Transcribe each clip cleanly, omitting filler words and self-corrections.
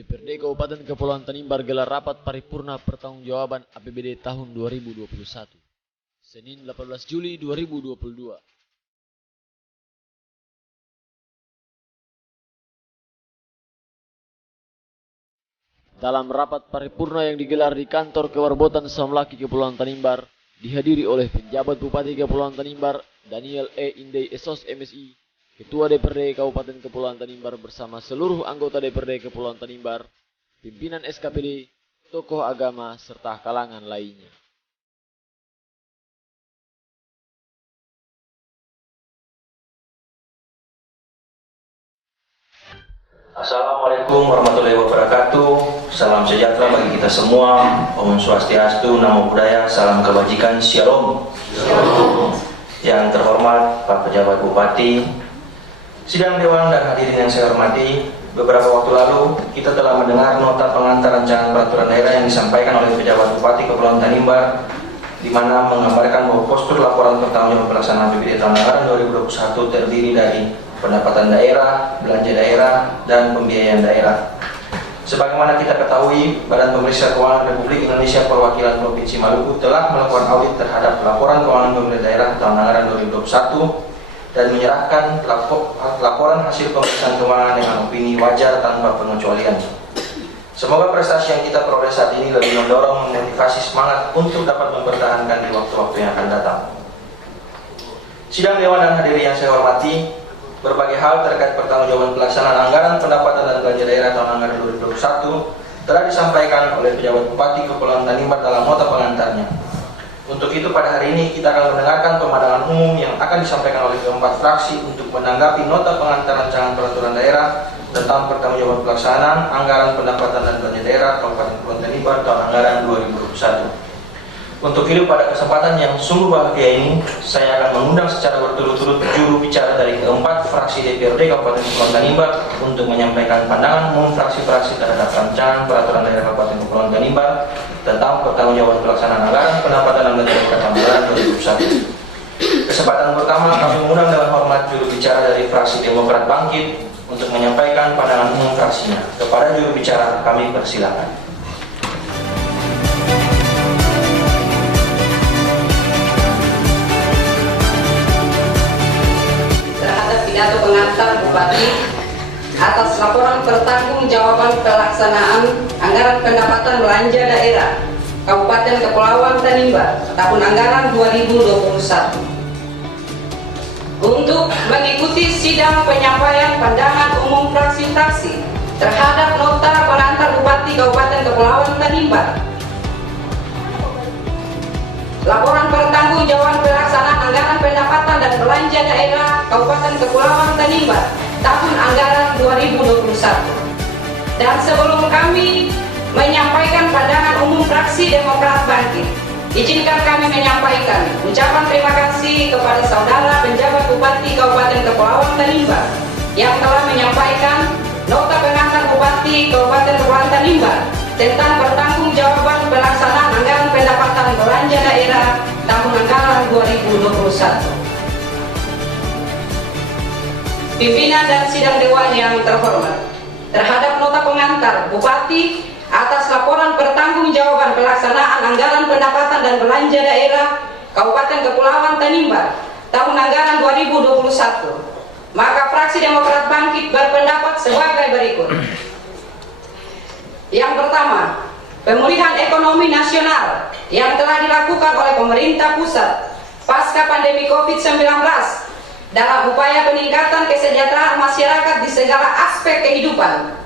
DPRD Kabupaten Kepulauan Tanimbar gelar rapat paripurna pertanggungjawaban APBD tahun 2021. Senin 18 Juli 2022. Dalam rapat paripurna yang digelar di kantor Kewarbotan Samlaki Kepulauan Tanimbar, dihadiri oleh penjabat Bupati Kepulauan Tanimbar, Daniel E. Indey Esos MSI, Ketua DPRD Kabupaten Kepulauan Tanimbar bersama seluruh anggota DPRD Kepulauan Tanimbar, pimpinan SKPD, tokoh agama, serta kalangan lainnya. Assalamualaikum warahmatullahi wabarakatuh. Salam sejahtera bagi kita semua. Om Swastiastu, Namo Buddhaya, salam kebajikan, Shalom. Yang terhormat Pak Pejabat Bupati, Sidang Dewan dan hadirin yang saya hormati, beberapa waktu lalu kita telah mendengar nota pengantar rancangan peraturan daerah yang disampaikan oleh Pejabat Bupati Kepulauan Tanimbar, di mana menggambarkan bahwa postur laporan pertanggungjawaban pelaksanaan APBD tahun anggaran 2021 terdiri dari pendapatan daerah, belanja daerah, dan pembiayaan daerah. Sebagaimana kita ketahui, Badan Pemeriksa Keuangan Republik Indonesia Perwakilan Provinsi Maluku telah melakukan audit terhadap laporan keuangan pemerintah daerah tahun anggaran 2021 dan menyerahkan laporan hasil pemeriksaan keuangan dengan opini wajar tanpa pengecualian. Semoga prestasi yang kita peroleh saat ini lebih mendorong memotivasi semangat untuk dapat mempertahankan di waktu-waktu yang akan datang. Sidang Dewan dan hadirin yang saya hormati, berbagai hal terkait pertanggungjawaban pelaksanaan anggaran pendapatan dan belanja daerah tahun anggaran 2021 telah disampaikan oleh Pejabat Bupati Kepulauan Tanimbar dalam nota pengantarnya. Untuk itu pada hari ini kita akan mendengarkan pemandangan umum yang akan disampaikan oleh keempat fraksi untuk menanggapi nota pengantar rancangan peraturan daerah tentang pertanggungjawaban pelaksanaan anggaran pendapatan dan belanja daerah Kabupaten Kepulauan Tanimbar tahun anggaran 2021. Untuk itu pada kesempatan yang sungguh bahagia ini, saya akan mengundang secara berturut-turut juru bicara dari keempat fraksi DPRD Kabupaten Kepulauan Tanimbar untuk menyampaikan pandangan umum fraksi-fraksi terhadap rancangan peraturan daerah Kabupaten Kepulauan Tanimbar tentang pertanggungjawaban pelaksanaan anggaran pendapatan dan belanja daerah tahun anggaran 2021. Kesempatan pertama kami mengundang dengan hormat juru bicara dari fraksi Demokrat Bangkit untuk menyampaikan pandangan umum fraksinya. Kepada juru bicara kami persilakan. Pidato pengantar Bupati atas laporan pertanggungjawaban pelaksanaan anggaran pendapatan belanja daerah Kabupaten Kepulauan Tanimbar tahun anggaran 2021. Untuk mengikuti sidang penyampaian pandangan umum fraksi-fraksi terhadap nota pengantar Bupati Kabupaten Kepulauan Tanimbar, laporan pertanggungjawaban pelaksanaan anggaran pendapatan dan belanja daerah Kabupaten Kepulauan Tanimbar tahun anggaran 2021. Dan sebelum kami menyampaikan pandangan umum fraksi Demokrat Bangkit, izinkan kami menyampaikan ucapan terima kasih kepada saudara penjabat Bupati Kabupaten Kepulauan Tanimbar yang telah menyampaikan nota pengantar Bupati Kabupaten Kepulauan Tanimbar tentang pertanggungjawaban pelaksanaan anggaran pendapatan belanja daerah tahun anggaran 2021. Pimpinan dan sidang dewan yang terhormat, terhadap nota pengantar Bupati atas laporan pertanggungjawaban pelaksanaan anggaran pendapatan dan belanja daerah Kabupaten Kepulauan Tanimbar tahun anggaran 2021, maka fraksi Demokrat Bangkit berpendapat sebagai berikut. Yang pertama, pemulihan ekonomi nasional yang telah dilakukan oleh pemerintah pusat pasca pandemi COVID-19 dalam upaya peningkatan kesejahteraan masyarakat di segala aspek kehidupan,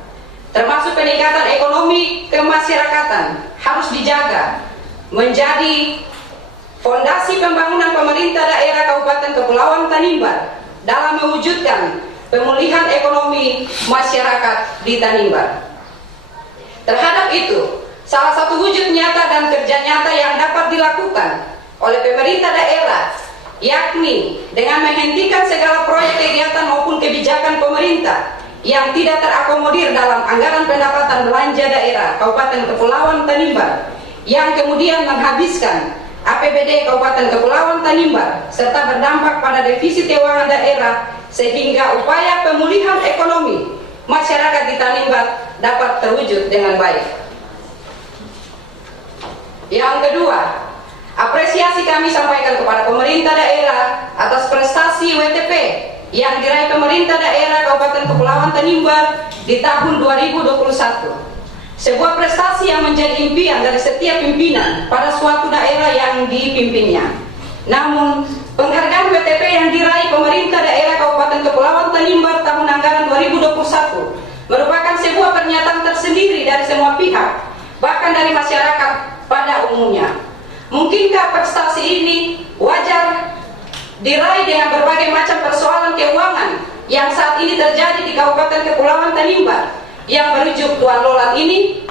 termasuk peningkatan ekonomi kemasyarakatan, harus dijaga menjadi fondasi pembangunan pemerintah daerah Kabupaten Kepulauan Tanimbar dalam mewujudkan pemulihan ekonomi masyarakat di Tanimbar. Terhadap itu, salah satu wujud nyata dan kerja nyata yang dapat dilakukan oleh pemerintah daerah, yakni dengan menghentikan segala proyek kegiatan maupun kebijakan pemerintah yang tidak terakomodir dalam anggaran pendapatan belanja daerah Kabupaten Kepulauan Tanimbar, yang kemudian menghabiskan APBD Kabupaten Kepulauan Tanimbar serta berdampak pada defisit keuangan daerah, sehingga upaya pemulihan ekonomi masyarakat di Tanimbar dapat terwujud dengan baik. Yang kedua, apresiasi kami sampaikan kepada pemerintah daerah atas prestasi WTP yang diraih pemerintah daerah Kabupaten Kepulauan Tanimbar di tahun 2021. Sebuah prestasi yang menjadi impian dari setiap pimpinan pada suatu daerah yang dipimpinnya. Namun, penghargaan WTP yang diraih pemerintah daerah Kabupaten Kepulauan Tanimbar tahun anggaran 2021 merupakan sebuah pernyataan tersendiri dari semua pihak, bahkan dari masyarakat pada umumnya. Mungkinkah prestasi ini wajar diraih dengan berbagai macam persoalan keuangan yang saat ini terjadi di Kabupaten Kepulauan Tanimbar yang merujuk Tuan Lolat ini?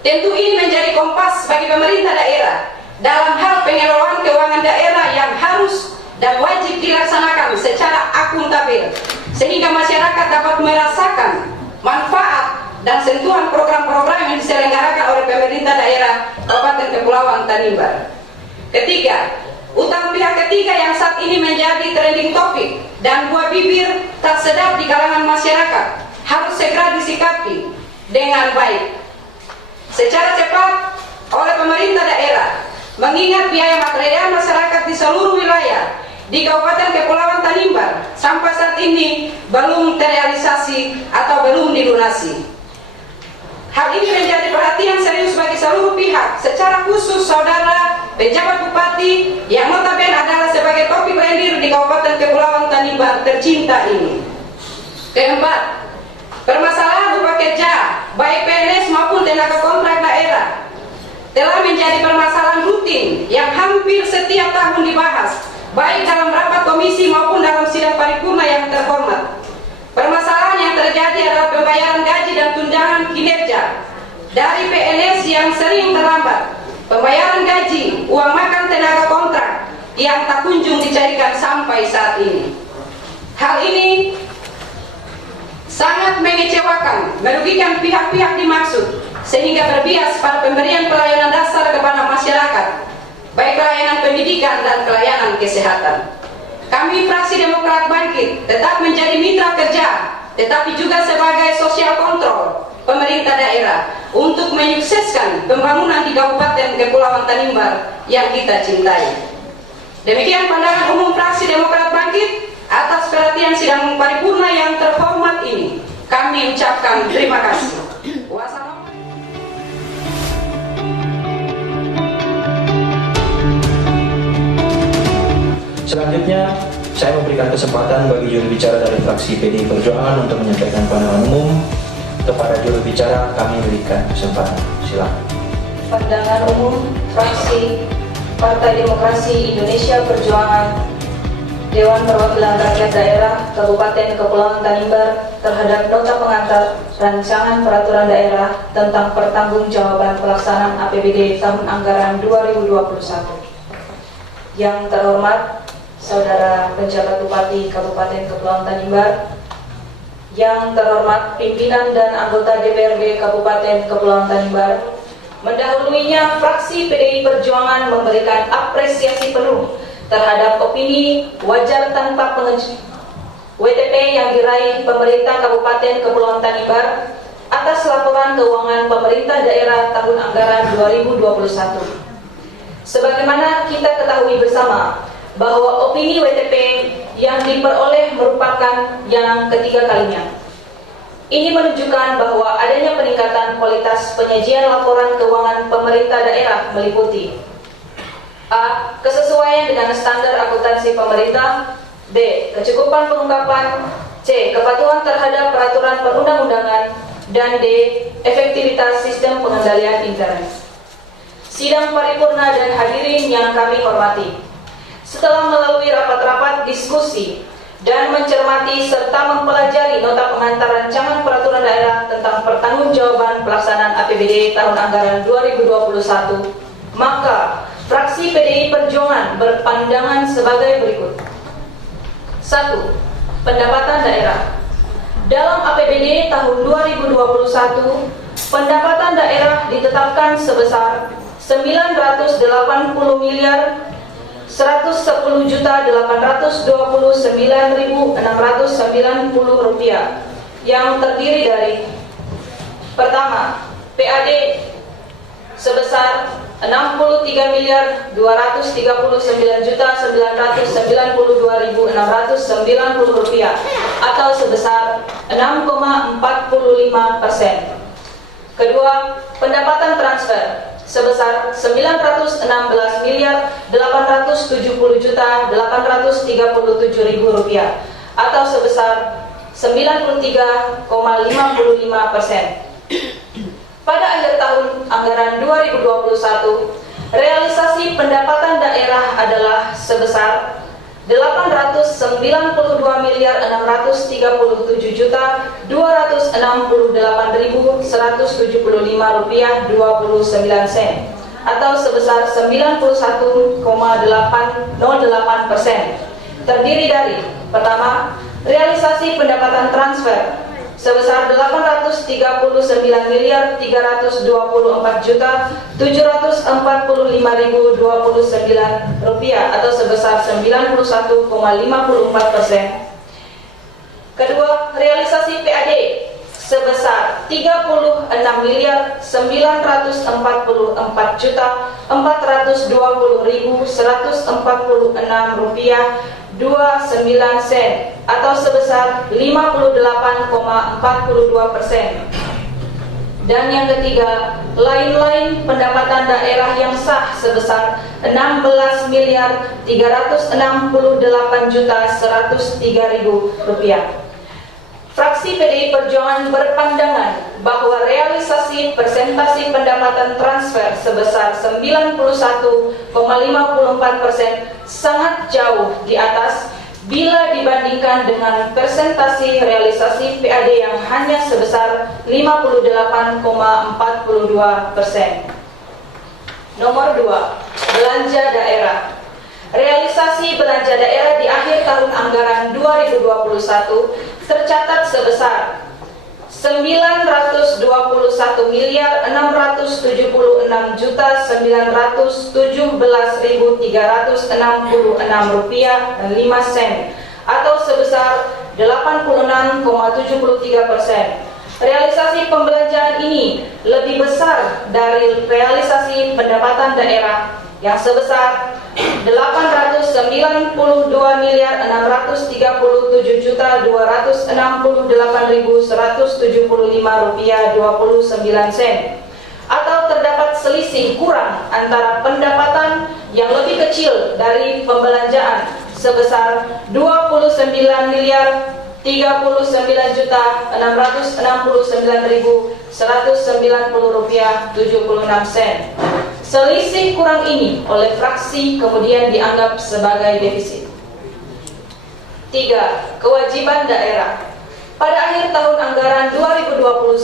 Tentu ini menjadi kompas bagi pemerintah daerah dalam hal pengelolaan keuangan daerah yang harus dan wajib dilaksanakan secara akuntabel, sehingga masyarakat dapat merasakan manfaat dan sentuhan program-program yang diselenggarakan oleh pemerintah daerah Kabupaten Kepulauan Tanimbar. Ketiga, utang pihak ketiga yang saat ini menjadi trending topik dan buah bibir tak sedap di kalangan masyarakat harus segera disikapi dengan baik secara cepat oleh pemerintah daerah, mengingat biaya material masyarakat di seluruh wilayah di Kabupaten Kepulauan Tanimbar sampai saat ini belum terrealisasi atau belum dilunasi. Hal ini menjadi perhatian serius bagi seluruh pihak, secara khusus saudara pejabat bupati yang notabene adalah sebagai topi lendir di Kabupaten Kepulauan Tanimbar tercinta ini. Keempat, permasalahan upah kerja baik PNS maupun tenaga kontrak daerah telah menjadi permasalahan rutin yang hampir setiap tahun dibahas, baik dalam rapat komisi maupun dalam sidang paripurna yang terhormat. Permasalahan yang terjadi adalah pembayaran gaji dan tunjangan kinerja dari PNS yang sering terlambat, pembayaran gaji, uang makan tenaga kontrak yang tak kunjung dicarikan sampai saat ini. Hal ini sangat mengecewakan, merugikan pihak-pihak dimaksud, sehingga berbias pada pemberian pelayanan dasar kepada masyarakat, baik pelayanan pendidikan dan pelayanan kesehatan. Kami fraksi Demokrat Bangkit tetap menjadi mitra kerja, tetapi juga sebagai sosial kontrol pemerintah daerah untuk menyukseskan pembangunan di Kabupaten Kepulauan Tanimbar yang kita cintai. Demikian pandangan umum fraksi Demokrat Bangkit atas perhatian sidang paripurna yang terhormat ini. Kami ucapkan terima kasih. Wassalamualaikum. Selanjutnya, saya memberikan kesempatan bagi juru bicara dari fraksi PDI Perjuangan untuk menyampaikan pandangan umum. Kepada juru bicara, kami berikan kesempatan. Silakan. Pandangan umum fraksi Partai Demokrasi Indonesia Perjuangan Dewan Perwakilan Rakyat Daerah Kabupaten Kepulauan Tanimbar terhadap nota pengantar Rancangan Peraturan Daerah tentang Pertanggungjawaban Pelaksanaan APBD Tahun Anggaran 2021. Yang terhormat Saudara Pejabat Bupati Kabupaten Kepulauan Tanimbar, yang terhormat pimpinan dan anggota DPRD Kabupaten Kepulauan Tanimbar, mendahulunya fraksi PDI Perjuangan memberikan apresiasi penuh terhadap opini wajar tanpa pengecualian WTP yang diraih pemerintah Kabupaten Kepulauan Tanimbar atas laporan keuangan pemerintah daerah tahun anggaran 2021. Sebagaimana kita ketahui bersama bahwa opini WTP yang diperoleh merupakan yang ketiga kalinya. Ini menunjukkan bahwa adanya peningkatan kualitas penyajian laporan keuangan pemerintah daerah meliputi A. Kesesuaian dengan standar akuntansi pemerintah. B. Kecukupan pengungkapan. C. Kepatuhan terhadap peraturan perundang-undangan. Dan D. Efektivitas sistem pengendalian internet. Sidang paripurna dan hadirin yang kami hormati, setelah melalui rapat-rapat diskusi dan mencermati serta mempelajari nota pengantar rancangan peraturan daerah tentang pertanggungjawaban pelaksanaan APBD tahun anggaran 2021, maka fraksi PDI Perjuangan berpandangan sebagai berikut. 1. Pendapatan daerah. Dalam APBD tahun 2021, pendapatan daerah ditetapkan sebesar 980 miliar 110.829.690 rupiah, yang terdiri dari Pertama, PAD sebesar 63.239.992.690 rupiah atau sebesar 6,45%. Kedua, pendapatan transfer sebesar 916.870.837.000 rupiah atau sebesar 93,55%. Pada akhir tahun anggaran 2021, realisasi pendapatan daerah adalah sebesar 891.268.175 rupiah 29 sen atau sebesar 91,808%. Terdiri dari pertama, realisasi pendapatan transfer sebesar 834.724.745.029 rupiah atau sebesar 91,54%. Kedua, realisasi PAD sebesar 36.944.420.146 rupiah 29 sen atau sebesar 58,42%. Dan yang ketiga, lain-lain pendapatan daerah yang sah sebesar 16.368.103.000 rupiah. Fraksi PDI Perjuangan berpandangan bahwa realisasi persentase pendapatan transfer sebesar 91,54% sangat jauh di atas bila dibandingkan dengan persentase realisasi PAD yang hanya sebesar 58,42%. Nomor 2, belanja daerah. Realisasi belanja daerah di akhir tahun anggaran 2021 tercatat sebesar 921.617.917.366 rupiah 5 sen atau sebesar 86,73%. Realisasi pembelanjaan ini lebih besar dari realisasi pendapatan daerah yang sebesar 891.237.268.175 rupiah 29 sen atau terdapat selisih kurang antara pendapatan yang lebih kecil dari pembelanjaan sebesar 29.039.669.190 rupiah 76 sen. Selisih kurang ini oleh fraksi kemudian dianggap sebagai defisit. 3. Kewajiban daerah. Pada akhir tahun anggaran 2021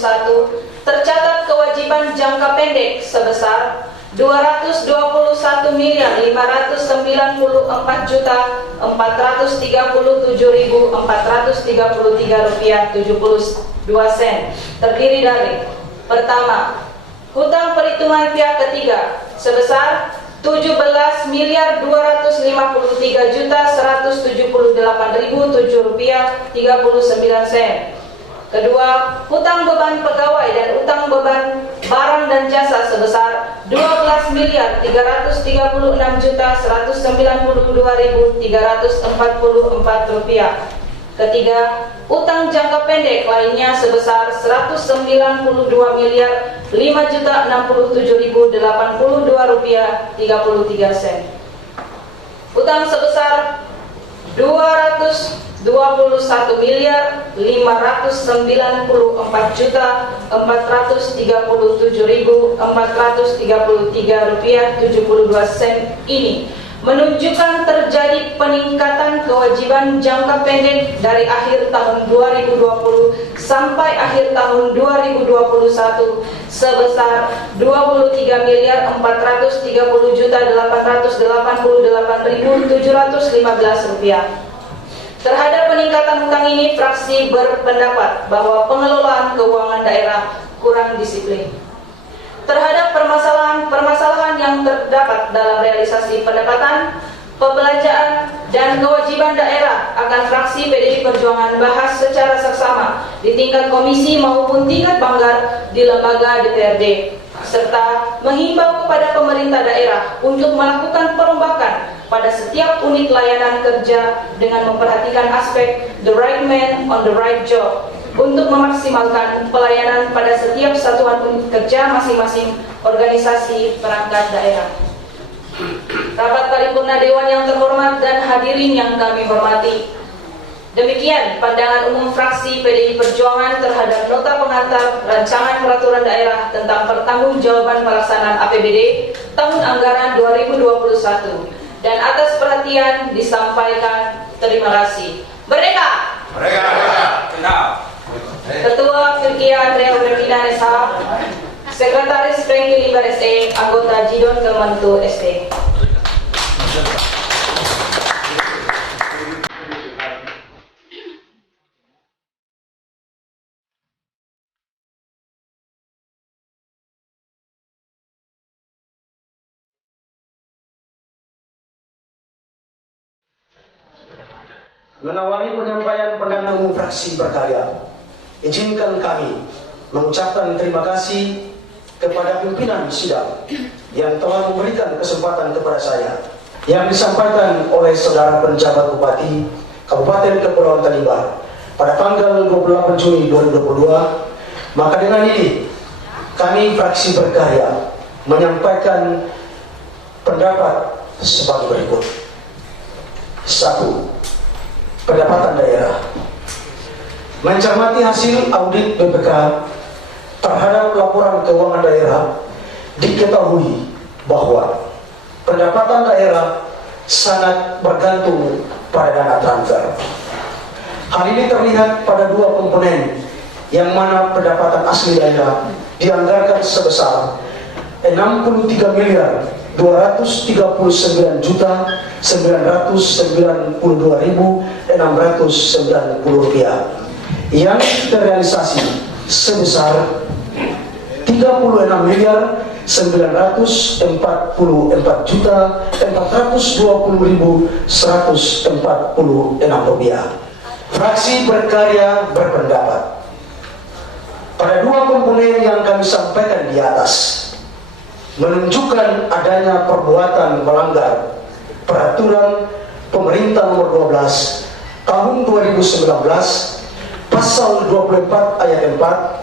tercatat kewajiban jangka pendek sebesar 221.434.437.433 rupiah 72 sen. Terdiri dari pertama, hutang perhitungan pihak ketiga sebesar 17.253.178.007 rupiah 39 sen. Kedua, hutang beban pegawai dan hutang beban barang dan jasa sebesar 12.336.192.344 rupiah. Ketiga, utang jangka pendek lainnya sebesar 190.5.067.082 rupiah 33 sen. Utang sebesar 221.594.437.433 rupiah 72 sen ini menunjukkan terjadi peningkatan kewajiban jangka pendek dari akhir tahun 2020 sampai akhir tahun 2021 sebesar 23.430.888.715 rupiah. Terhadap peningkatan hutang ini, fraksi berpendapat bahwa pengelolaan keuangan daerah kurang disiplin. Terhadap permasalahan yang terdapat dalam realisasi pendapatan, Pembelanjaan dan kewajiban daerah akan fraksi PDI Perjuangan bahas secara seksama di tingkat komisi maupun tingkat banggar di lembaga DPRD, serta menghimbau kepada pemerintah daerah untuk melakukan perombakan pada setiap unit layanan kerja dengan memperhatikan aspek the right man on the right job untuk memaksimalkan pelayanan pada setiap satuan unit kerja masing-masing organisasi perangkat daerah. Rapat paripurna Dewan yang terhormat dan hadirin yang kami hormati. Demikian pandangan umum fraksi PDI Perjuangan terhadap nota pengantar rancangan peraturan daerah tentang pertanggungjawaban pelaksanaan APBD tahun anggaran 2021. Dan atas perhatian disampaikan terima kasih. Merdeka! Merdeka! Ketua Firkia Andrea Bertina Resa, Sekretaris Franky Libar SE, anggota Jidon Kementu ST. Mengawali penyampaian pandangan umum fraksi berkarya, izinkan kami mengucapkan terima kasih kepada pimpinan sidang yang telah memberikan kesempatan kepada saya yang disampaikan oleh saudara penjabat Bupati Kabupaten Kepulauan Tanimbar pada tanggal 28 Juni 2022. Maka dengan ini kami fraksi berkarya menyampaikan pendapat sebagai berikut. 1. Pendapatan daerah. Mencermati hasil audit BPK terhadap laporan keuangan daerah, diketahui bahwa pendapatan daerah sangat bergantung pada dana transfer. Hal ini terlihat pada dua komponen, yang mana pendapatan asli daerah dianggarkan sebesar 63.293.992.690 rupiah, yang terrealisasi sebesar 36.944.420.146 rupiah. Fraksi berkarya berpendapat pada dua komponen yang kami sampaikan di atas menunjukkan adanya perbuatan melanggar peraturan pemerintah nomor 12 tahun 2019 pasal 24 ayat 4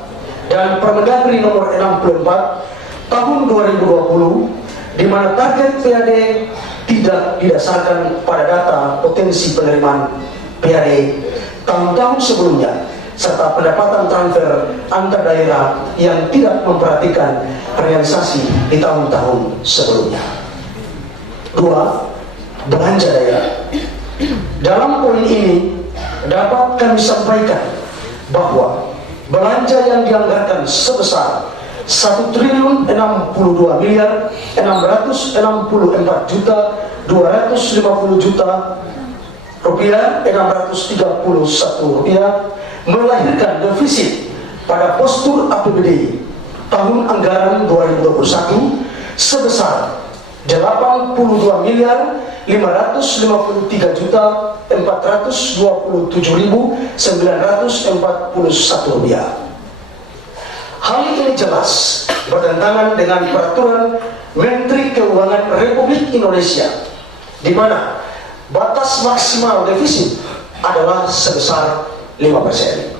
dan Permendagri nomor 64 tahun 2020, di mana target PAD tidak didasarkan pada data potensi penerimaan PAD tahun-tahun sebelumnya, serta pendapatan transfer antar daerah yang tidak memperhatikan realisasi di tahun-tahun sebelumnya. 2. Belanja daerah. Dalam poin ini dapat kami sampaikan bahwa belanja yang dianggarkan sebesar 1.664.250.631 rupiah 631 rupiah melahirkan defisit pada postur APBD tahun anggaran 2021 sebesar 82.553.427.941 rupiah. Hal ini jelas bertentangan dengan peraturan Menteri Keuangan Republik Indonesia, di mana batas maksimal defisit adalah sebesar 5%.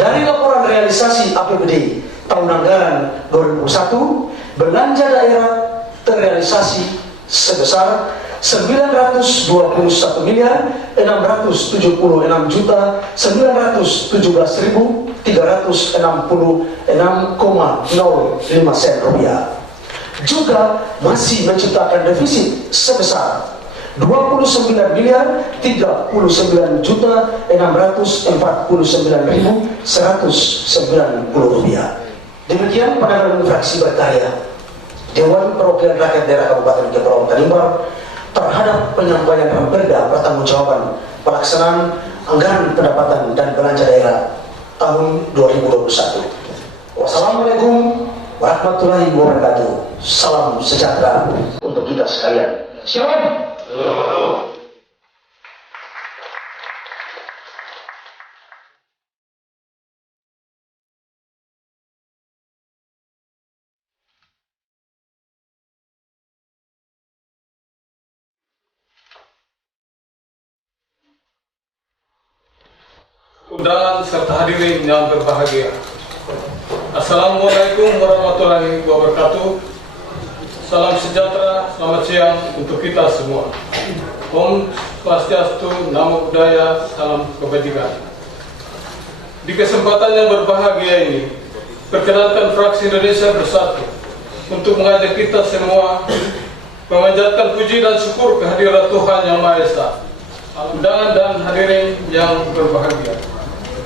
Dari laporan realisasi APBD tahun anggaran 2021, belanja daerah terrealisasi sebesar 912.917.366,05 rupiah. Juga masih menciptakan defisit sebesar 29.349.649.190 rupiah. Demikian pandangan fraksi berkarya Dewan Perwakilan Rakyat Daerah Kabupaten Kepulauan Tanimbar terhadap penyampaian Raperda pertanggungjawaban pelaksanaan anggaran pendapatan dan belanja daerah tahun 2021. Wassalamualaikum warahmatullahi wabarakatuh. Salam sejahtera untuk kita semua. sekalian. Shalom. Undangan serta hadirin yang berbahagia. Assalamualaikum warahmatullahi wabarakatuh. Salam sejahtera, selamat siang untuk kita semua. Om Swastiastu, Namo Buddhaya, salam kebajikan. Di kesempatan yang berbahagia ini, perkenalkan fraksi Indonesia Bersatu untuk mengajak kita semua memanjatkan puji dan syukur kehadirat Tuhan Yang Maha Esa. Undangan dan hadirin yang berbahagia.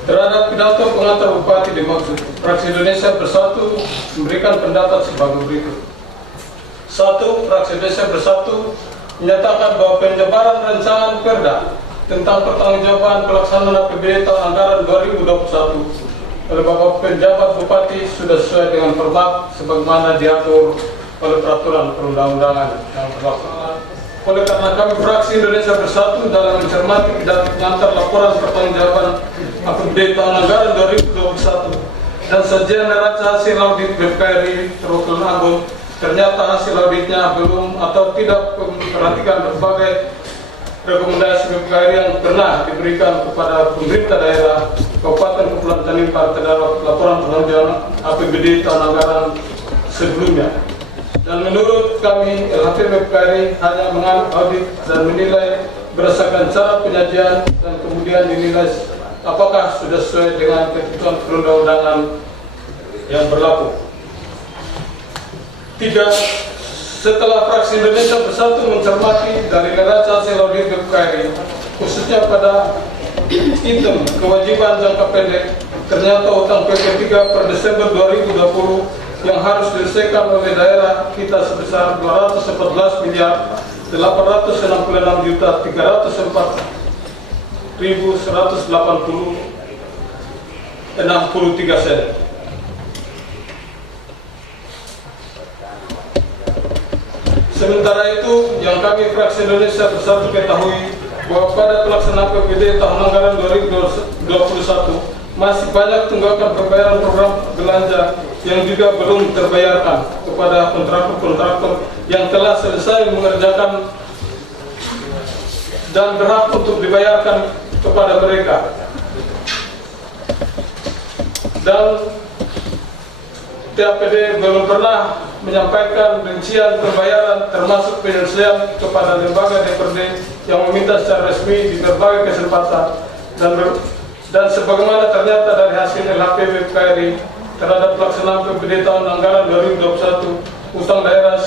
Terhadap pidato pengantar Bupati dimaksud, fraksi Indonesia Bersatu memberikan pendapat sebagai berikut. 1. Fraksi Indonesia Bersatu menyatakan bahwa penjabaran rancangan Perda tentang pertanggungjawaban pelaksanaan APBD tahun anggaran 2021 oleh Bapak Penjabat Bupati sudah sesuai dengan format sebagaimana diatur oleh peraturan perundang-undangan yang berlaku. Oleh karena kami fraksi Indonesia Bersatu dalam mencermati dan mengantar laporan pertanggungjawaban APBD tahun anggaran 2021 dan sajian neraca hasil audit BPKRI Terwakil Ambon, ternyata hasil auditnya belum atau tidak memperhatikan berbagai rekomendasi BPKRI yang pernah diberikan kepada pemerintah daerah Kabupaten Kepulauan Tanimbar terhadap laporan pertanggungjawaban APBD tahun anggaran sebelumnya. Dan menurut kami, LHP BPKRI hanya mengaudit dan menilai berdasarkan cara penyajian dan kemudian dinilai apakah sudah sesuai dengan ketentuan perundang-undangan yang berlaku. 3. Setelah fraksi Indonesia Bersatu mencermati dari neraca hasil audit BPKRI, khususnya pada item kewajiban jangka pendek, ternyata utang PP3 per Desember 2020 yang harus diselesaikan oleh daerah kita sebesar 214 miliar 866 juta 304.180,63 sen. Sementara itu, yang kami fraksi Indonesia Bersatu ketahui bahwa pada pelaksanaan APBD tahun anggaran 2021 masih banyak tunggakan pembayaran program belanja yang juga belum terbayarkan kepada kontraktor-kontraktor yang telah selesai mengerjakan dan berhak untuk dibayarkan kepada mereka. Dan TAPD belum pernah menyampaikan rincian pembayaran termasuk penyelesaian kepada lembaga DPRD yang meminta secara resmi di berbagai kesempatan dan sebagaimana ternyata dari hasil LHP BPKRI terhadap pelaksanaan APBD tahun anggaran 2021, utang daerah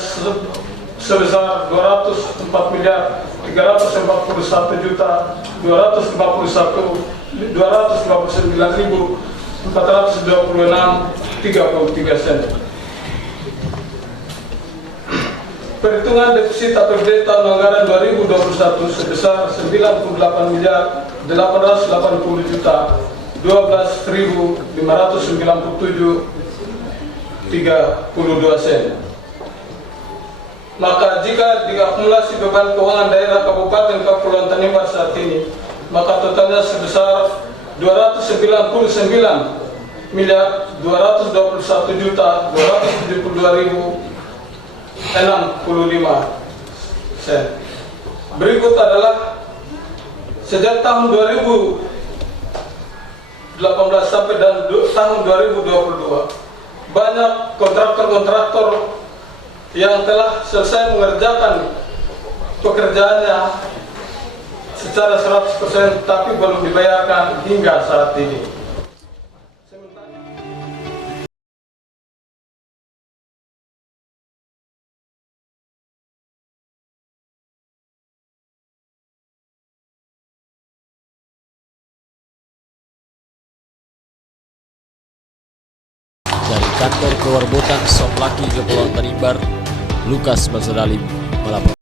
sebesar 204 miliar 341 juta 259.426,33 sen. Perhitungan defisit APBD tahun anggaran 2021 sebesar 98 miliar 880 juta 12.597,32 sen. Maka jika diakumulasi beban keuangan daerah Kabupaten Kepulauan Tanimbar saat ini, maka totalnya sebesar 299 miliar 221 juta 272.065 sen. Berikut adalah sejak tahun 2018 sampai dan tahun 2022 banyak kontraktor-kontraktor yang telah selesai mengerjakan pekerjaannya secara 100% tapi belum dibayarkan hingga saat ini. Dari kantor kewarbotan Somlaki Kepulauan Tanimbar, Lukas Basalim melapor.